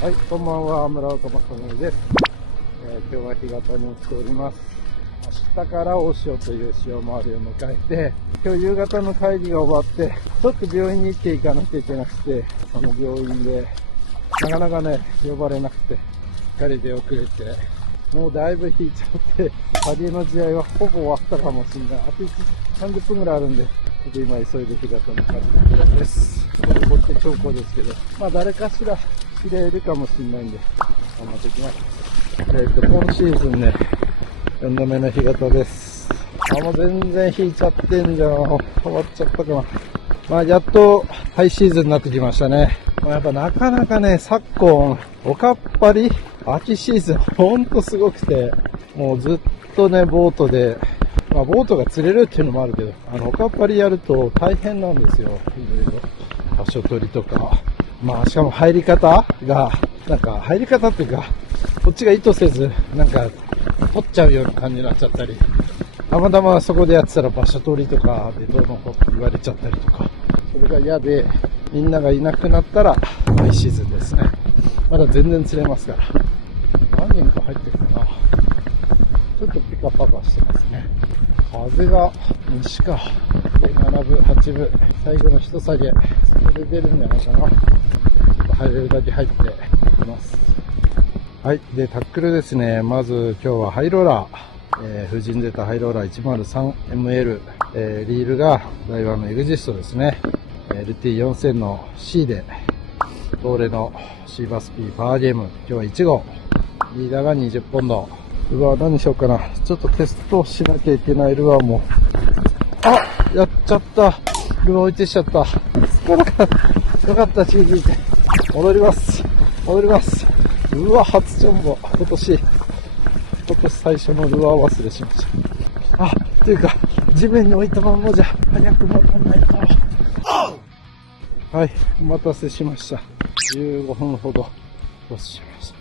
はい、こんばんは、村岡正則です。今日は干潟に来ております。明日から大潮という潮回りを迎えて、今日夕方の会議が終わって、ちょっと病院に行っていかなきゃいけなくて、その病院で、なかなかね、呼ばれなくて、しっかり出遅れて、もうだいぶ引いちゃって、パリの試合はほぼ終わったかもしれない。あと30分ぐらいあるんで、ちょっと今急いで干潟に帰ってきたんです。こって長考ですけど、まあ誰かしら知れるかもしれないんで、頑張っていきます。今シーズンね、4度目の干潟です。もう全然引いちゃってんじゃん。終わっちゃったかな。まあやっとハイシーズンになってきましたね。やっぱなかなかね、昨今、おかっぱり秋シーズンほんとすごくて、もうずっとね、ボートで、まあボートが釣れるっていうのもあるけど、おかっぱりやると大変なんですよ。いろいろ。場所取りとか。まあしかも入り方が、なんか入り方っていうか、こっちが意図せず、なんか取っちゃうような感じになっちゃったり、たまたまそこでやってたら場所取りとかでどうのこう言われちゃったりとか、それが嫌で、みんながいなくなったら、ハイシーズンですね。まだ全然釣れますから。何人か入ってるかな。ちょっとピカパカしてますね。風が西か。で、7分、8分、最後の一下げ、それで出るんじゃないかな。ちょっと入れるだけ入っています。はい。で、タックルですね。まず今日はハイローラー。富士に出たハイローラー 103ML。リールがダイワのエグジストですね。LT4000 の C で、東レの C バス P パワーゲーム。今日は1号。リーダーが20ポンド。ルアー何しようかな。ちょっとテストしなきゃいけないルアーも。あ、やっちゃった。ルアー置いてしちゃった。つかなかった。よかった、チーズいて。戻ります。戻ります。うわ、初ジョンボ。今年最初のルアー忘れしました。あ、っていうか、地面に置いたまんまじゃ、早く戻らないと。はい、お待たせしました。15分ほど、ロスしました。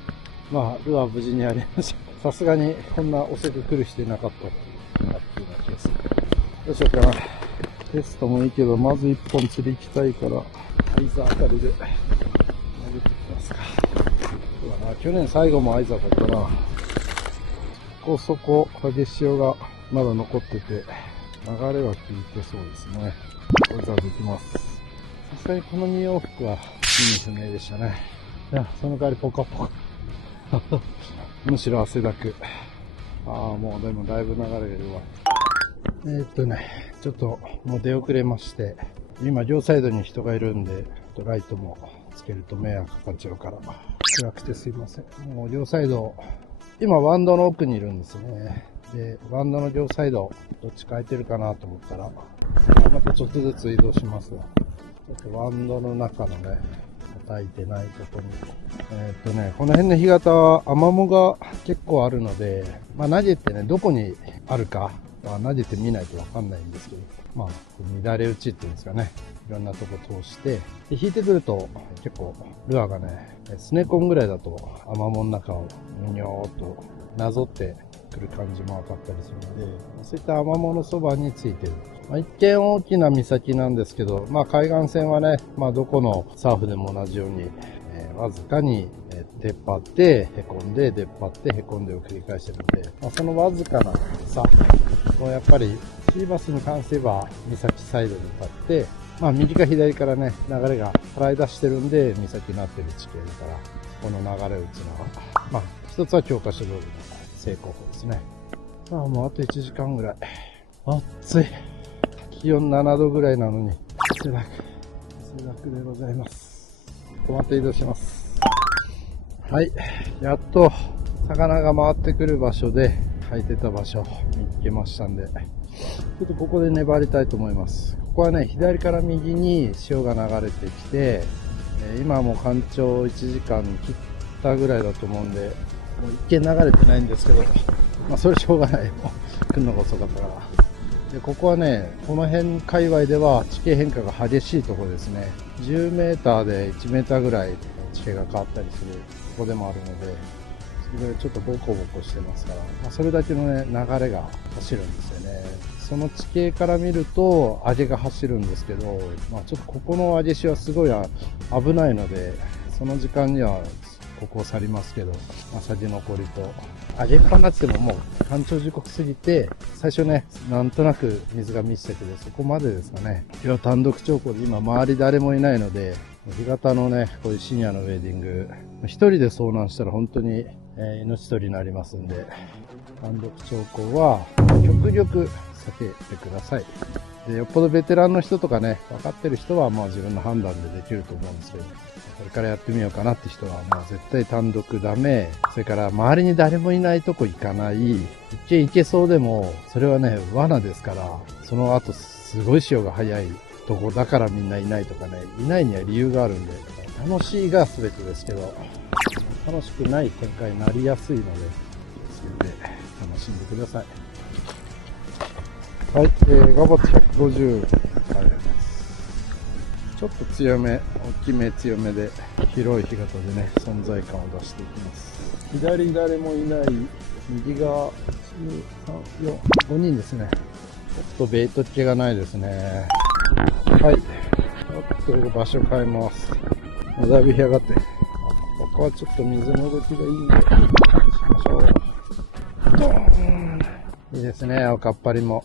まあ、ルアー無事にありました。さすがに、こんな遅く来る人いなかったなっていうような気がする。どうしようかな。テストもいいけど、まず1本釣り行きたいから、相座あたりで、投げてきますか。そうだな、去年最後も相座だったな。そこ、影潮がまだ残ってて、流れは効いてそうですね。相座できます。さすがにこの2往復は意味不明でしたね。いや、その代わりポカポカ。むしろ汗だく。もうでもだいぶ流れが弱い。ちょっともう出遅れまして、今両サイドに人がいるんで、ライトもつけると迷惑かかっちゃうから、暗くてすいません。もう両サイド、今ワンドの奥にいるんですね。で、ワンドの両サイド、どっち変えてるかなと思ったら、またちょっとずつ移動しますが、ちょっとワンドの中のね、叩いてないとこに。この辺の干潟はアマモが結構あるので、まあ投げてね、どこにあるかは投げてみないとわかんないんですけど、まあ、乱れ打ちっていうんですかね。いろんなとこ通して、で、引いてくると結構ルアーがね、スネコンぐらいだとアマモの中をにょーっとなぞってくる感じも分かったりするので、そういったアマモのそばについてる。一見大きな岬なんですけど、まあ海岸線はね、まあどこのサーフでも同じように、わずかに出っ張って、へこんで、出っ張って、へこんでを繰り返してるので、まあ、そのわずかな差もやっぱりシーバスに関しては岬サイドに立って、まあ右か左からね、流れが払い出してるんで、岬になってる地形だから、この流れ打ちの、まあ一つは教科書通りの成功法ですね。さあもうあと1時間ぐらい。暑い。気温7度ぐらいなのに、汗だくでございます。止まって移動します。はい。やっと、魚が回ってくる場所で、履いてた場所、見つけましたんで、ちょっとここで粘りたいと思います。ここはね、左から右に潮が流れてきて、今はもう干潮1時間切ったぐらいだと思うんで、もう一見流れてないんですけど、まあそれしょうがないよ。来るのが遅かったから。で、ここはね、この辺界隈では地形変化が激しいところですね。10メーターで1メーターぐらい地形が変わったりするとこでもあるので、それちょっとボコボコしてますから、まあ、それだけのね、流れが走るんですよね。その地形から見ると、上げが走るんですけど、まあちょっとここの上げ潮はすごい危ないので、その時間にはここを去りますけど、サジ残りと、上げっぱなってももう干潮時刻過ぎて、最初ね、なんとなく水が満ちてて、そこまでですかね。今日単独長考で今周り誰もいないので、干潟のね、こういうシニアのウェディング、一人で遭難したら本当に、命取りになりますんで、単独長考は極力避けてください。で、よっぽどベテランの人とかね、分かってる人は自分の判断でできると思うんですけど、これからやってみようかなって人は絶対単独ダメ。それから周りに誰もいないとこ行かない。一見行けそうでも、それはね、罠ですから、その後すごい潮が速いとこだからみんないないとかね、いないには理由があるんで、楽しいが全てですけど、楽しくない展開になりやすいので、それで楽しんでください。はい、頑張って150入ります。ちょっと強め、大きめ強めで、広い干潟でね、存在感を出していきます。左誰もいない、右が2、3、4、5人ですね。ちょっとベイト系がないですね。はい。ちょっと場所変えます。だいぶ干上がって。ここはちょっと水の動きがいいんで、しましょう。ドーン。いいですね、赤っぱりも。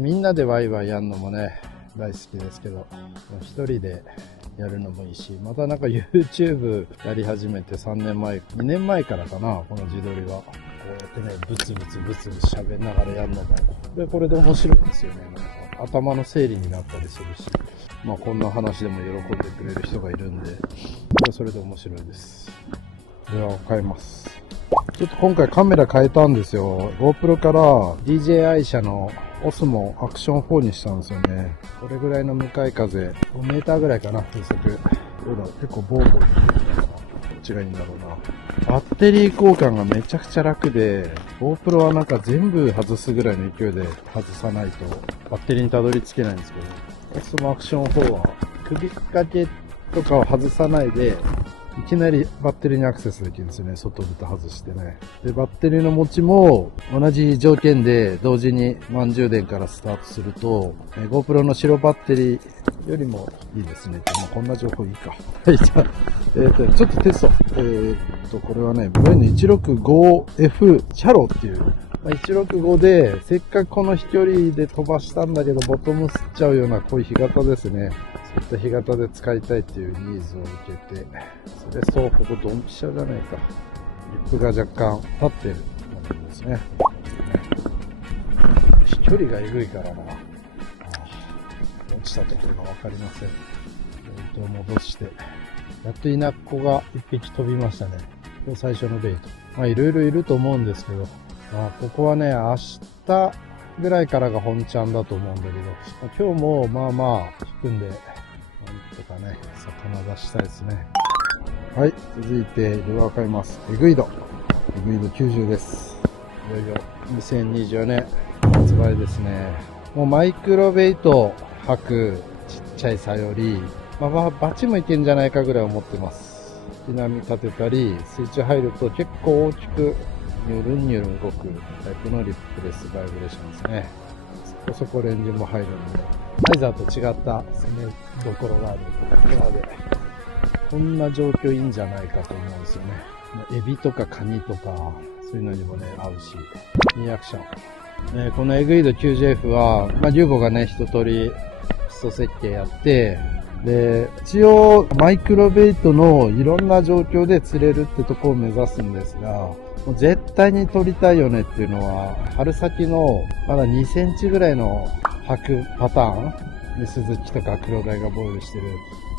みんなでワイワイやるのもね、大好きですけど、一人でやるのもいいし、またなんか YouTube やり始めて3年前、2年前からかな、この自撮りは。こうやってね、ブツブツ喋りながらやるのも。で、これで面白いんですよね。なんか頭の整理になったりするし、こんな話でも喜んでくれる人がいるんで、それで面白いです。では、変えます。ちょっと今回カメラ変えたんですよ。GoPro から DJI 社のオスモアクション4にしたんですよね。これぐらいの向かい風、5メーターぐらいかな、風速。結構ボーボー言ってるから、どっちがいいんだろうな。バッテリー交換がめちゃくちゃ楽で、GoPro はなんか全部外すぐらいの勢いで外さないとバッテリーにたどり着けないんですけど、オスモアクション4は首掛けとかを外さないで、いきなりバッテリーにアクセスできるんですよね。外蓋外してね。で、バッテリーの持ちも同じ条件で同時に満充電からスタートすると、GoPro の白バッテリーよりもいいですね。こんな情報いいか。はい、じゃあ、ちょっとテスト。これはね、ブレンの 165F チャロっていう、165で、せっかくこの飛距離で飛ばしたんだけど、ボトム吸っちゃうようなこういう干潟ですね。そういった干潟で使いたいっていうニーズを受けて、それそう、ここドンピシャじゃないか。リップが若干立ってるものですね。飛距離がエグいからな。落ちたところがわかりません。ベイトを戻して、やっと稲子が一匹飛びましたね。今日最初のベイト。いろいろいると思うんですけど、ここはね、明日ぐらいからが本ちゃんだと思うんだけど、今日も引くんで、なんとかね、魚出したいですね。はい、続いてルアー買います。エグイド90です。いよいよ2024年発売ですね。もうマイクロベイト吐くちっちゃいサヨリ、バチもいけんじゃないかぐらい思ってます。ちなみに立てたり、水中入ると結構大きくニュルンニュルン動くタイプのリップレスバイブレーションですね。そこレンジも入るので、アイザーと違った攻めどころがあるので、こんな状況いいんじゃないかと思うんですよね。エビとかカニとか、そういうのにもね、合うし、2アクション。このエグイド 90F は、リュウゴがね、一通り基礎設計やって、で、一応、マイクロベイトのいろんな状況で釣れるってとこを目指すんですが、もう絶対に取りたいよねっていうのは、春先のまだ2センチぐらいの吐くパターンで、スズキとかクロダイがボイルしてる。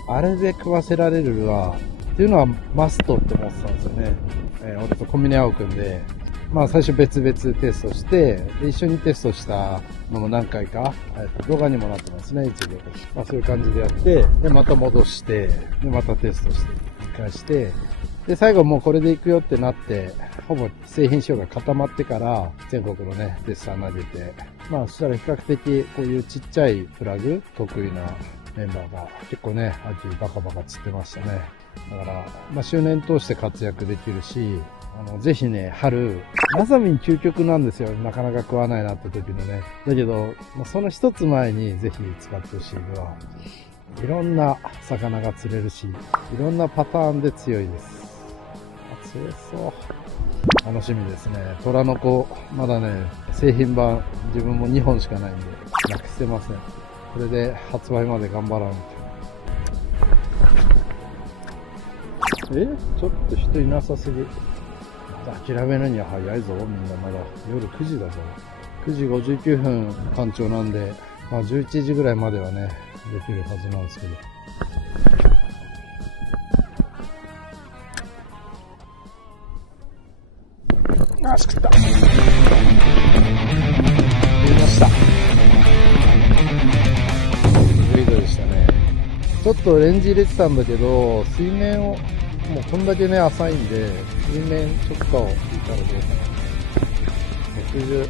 あれで食わせられるルアーっていうのはマストって思ってたんですよね。俺と小峰青くんで、最初別々テストして、で一緒にテストしたのも何回か、動画にもなってますね、一度。そういう感じでやって、で、また戻して、で、またテストして、繰り返して、で、最後もうこれで行くよってなって、ほぼ製品仕様が固まってから、全国のね、テスター投げて、そしたら比較的こういうちっちゃいプラグ、得意なメンバーが結構ね、秋バカバカ釣ってましたね。だから、周年通して活躍できるし、ぜひね、春、わさび究極なんですよ。なかなか食わないなって時のね。だけど、その一つ前にぜひ使ってほしいのは、いろんな魚が釣れるし、いろんなパターンで強いです。そう。楽しみですね。虎の子、まだね、製品版、自分も2本しかないんで、なくせません。これで発売まで頑張らんと。ちょっと人いなさすぎ。諦めるには早いぞ、みんなまだ。夜9時だぞ。9時59分干潮なんで、まあ11時ぐらいまではね、できるはずなんですけど。あ、すくった。入れました。グリードでしたね。ちょっとレンジ入れてたんだけど、水面を、もうこんだけね、浅いんで、水面ちょっと引いたらどうかな。60ちょっ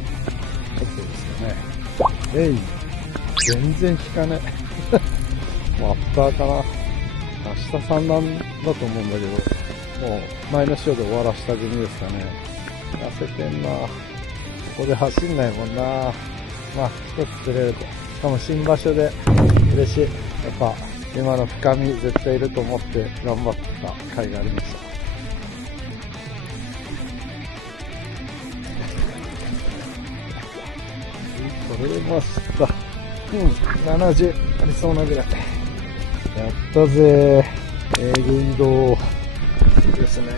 とですよね。全然引かね。もうアフターかな。明日産卵だと思うんだけど、もう前の潮で終わらした組ですかね。痩せてんな。ここで走んないもんな。まあ、一つ釣れると。しかも新場所で嬉しい。やっぱ、今の深み絶対いると思って頑張ってた甲斐がありました。取れました。70ありそうなぐらい。やったぜ。グイドいいですね。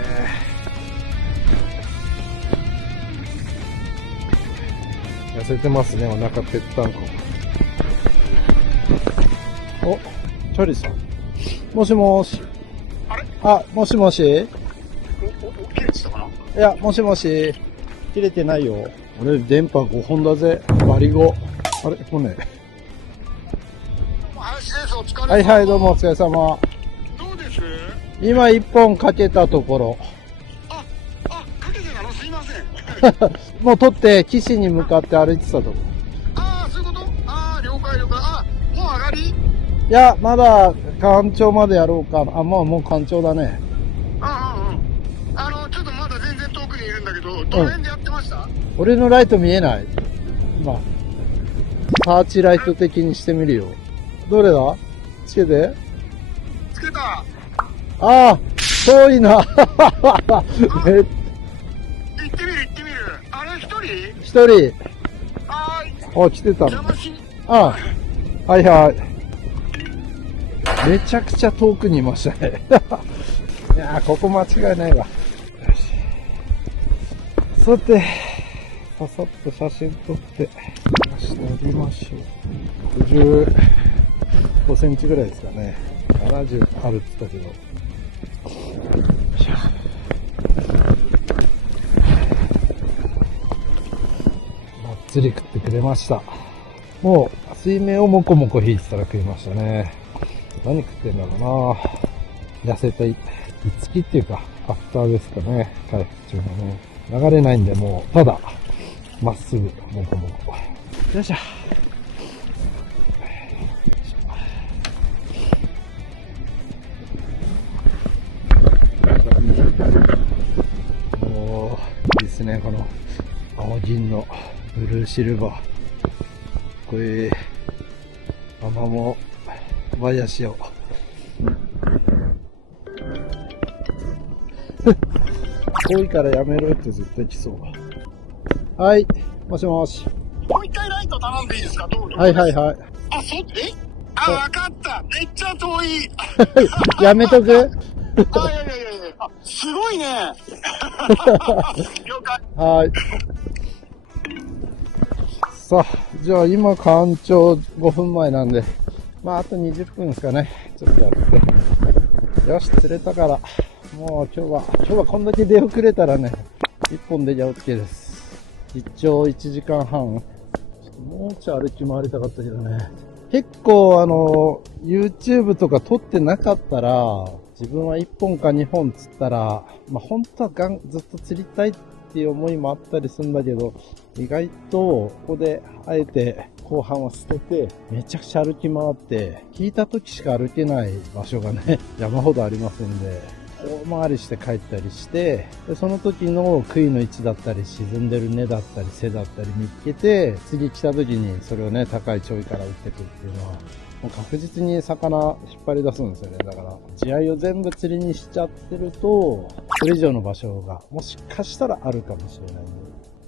痩せてますね、お腹ぺったんこ。お、チャリさん。もしもーし。もしもし。切れてたかな？いや、もしもし。切れてないよ。俺、電波5本だぜ。バリ5。あれこれね。林です、お疲れ様。はいはい、どうもお疲れ様。どうです？今1本かけたところ。かけてたの？すいません。もう取って、岸に向かって歩いてたとこ。そういうこと？了解了解。もう上がり？いや、まだ、干潮までやろうかな。もう干潮だね。ちょっとまだ全然遠くにいるんだけど、どの辺でやってました？俺のライト見えない？今、サーチライト的にしてみるよ。どれだ？つけて。つけた。遠いな。行ってみる。一人？一人。来てたの。はいはい。めちゃくちゃ遠くにいましたね。いやー、ここ間違いないわ。よし。さて、ささっと写真撮って出しておりましょう。65センチぐらいですかね。70あるって言ったけど。ばっつり食ってくれました。もう、水面をもこもこ引いてたら食いましたね。何食ってんだろうな。痩せたいつきっていうか、アフターですかね。回復中のね。流れないんで、もう、ただ、まっすぐ、もこもこ。よいしょ。おー、いいですね、この、青銀のブルーシルバー。これ、アマモ、林を。遠いからやめろって絶対来そう。はい、もしもし。もう一回ライト頼んでいいですか？どうぞ。はいはいはい。わかった。めっちゃ遠い。やめとく？いや。すごいね。了解。はい。さあ、じゃあ今干潮5分前なんで、あと20分ですかね。ちょっとやって。よし、釣れたから。もう今日はこんだけ出遅れたらね、1本でじゃ OK です。一長1時間半。もうちょい歩き回りたかったけどね。結構YouTube とか撮ってなかったら、自分は1本か2本釣ったら、本当はずっと釣りたいっていう思いもあったりするんだけど、意外とここであえて後半は捨てて、めちゃくちゃ歩き回って、引いた時しか歩けない場所がね、山ほどありますんで、大回りして帰ったりして、でその時の杭の位置だったり、沈んでる根だったり、背だったり見つけて、次来た時にそれをね、高い潮位から打っていくっていうのは、う確実に魚引っ張り出すんですよね。だから、地合を全部釣りにしちゃってると、それ以上の場所がもしかしたらあるかもしれないんで、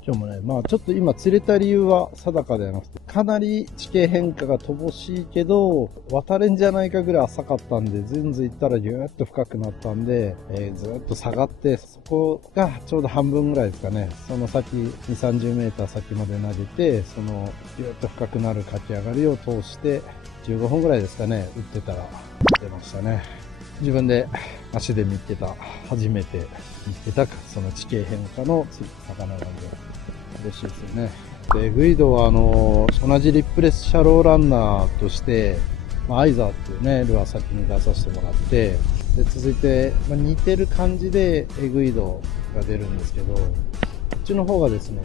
今日もね、まあちょっと今釣れた理由は定かではなくて、かなり地形変化が乏しいけど、渡れんじゃないかぐらい浅かったんで、ずんずん行ったらぎゅーっと深くなったんで、ずーっと下がって、そこがちょうど半分ぐらいですかね。その先、2、30メーター先まで投げて、そのぎゅーっと深くなる駆け上がりを通して、15本ぐらいですかね、打ってたら出ましたね。自分で足で見てた、初めて見てた、その地形変化の魚なんで、嬉しいですよね。で、グイドは同じリップレスシャローランナーとして、アイザーっていうね、ルアー先に出させてもらって、で、続いて、似てる感じでエグイドが出るんですけど、こっちの方がですね、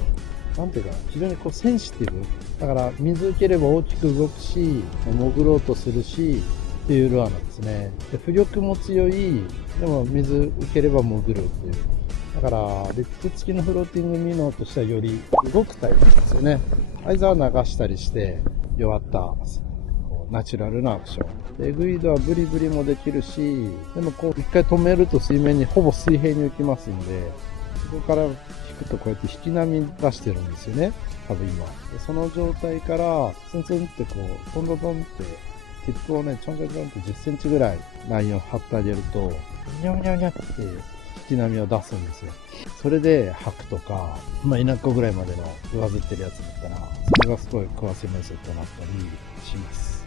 なんていうか、非常にこうセンシティブ。だから、水受ければ大きく動くし、潜ろうとするし、っていうルアーなんですね。で、浮力も強い、でも水受ければ潜るっていう。だから、リップ付きのフローティングミノーとしてはより動くタイプなんですよね。アイザーは流したりして、弱った、ナチュラルなアクション。で、エグイドはブリブリもできるし、でもこう、一回止めると水面にほぼ水平に浮きますんで、そこから引くとこうやって引き波出してるんですよね。多分今。でその状態から、ツンツンってこう、トントントンって、ティップをね、ちょんちょんちょんって10センチぐらいラインを張ってあげると、にゃにゃにゃって引き波を出すんですよ。それで吐くとか、稲子ぐらいまでの上ずってるやつだったら、それがすごい食わせメソッドになったりします。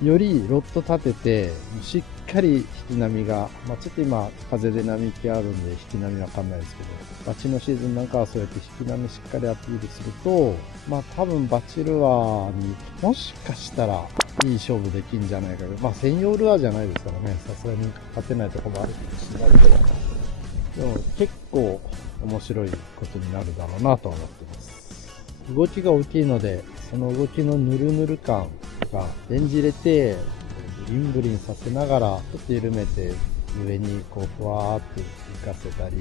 よりロッド立てて、しっかり引き波が、ちょっと今風で波気あるんで引き波わかんないですけど、バチのシーズンなんかはそうやって引き波しっかりアピールすると、多分バチルアーにもしかしたらいい勝負できんじゃないかと。専用ルアーじゃないですからね、さすがに勝てないとこもあるかもしれないけど、でも結構面白いことになるだろうなと思ってます。動きが大きいので、その動きのヌルヌル感が演じれて、ブリンブリンさせながら、ちょっと緩めて、上にこう、ふわーって浮かせたり、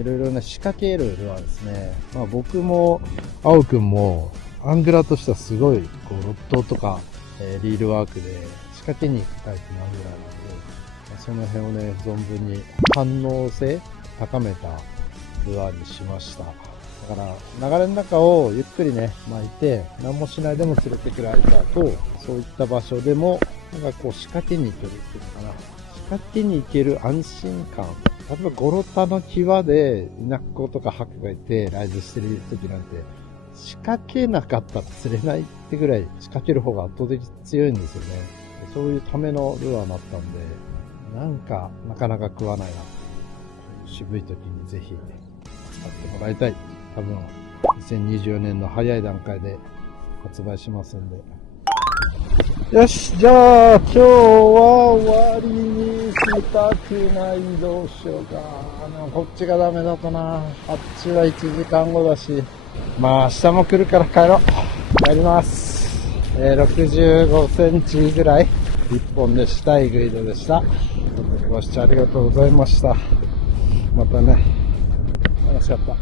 いろいろな仕掛けるルアーですね。僕も、青くんも、アングラーとしてはすごい、こう、ロッドとか、リールワークで仕掛けに行くタイプのアングラーなので、その辺をね、存分に反応性高めたルアーにしました。だから、流れの中をゆっくりね、巻いて、何もしないでも連れてくる間と、そういった場所でも、仕掛けに行けるっていうのかな。仕掛けに行ける安心感。例えば、ゴロタの際で、イナッコとかハクがいて、ライズしてる時なんて、仕掛けなかったら釣れないってぐらい、仕掛ける方が圧倒的に強いんですよね。そういうためのルアーだったんで、なかなか食わないな。渋い時にぜひ、使ってもらいたい。多分、2024年の早い段階で発売しますんで。よし、じゃあ、今日は終わりにしたくない。どうしようか。こっちがダメだとな。あっちは1時間後だし。明日も来るから帰ろう。帰ります。65センチぐらい。1本でした。イグイドでした。ご視聴ありがとうございました。またね、楽しかった。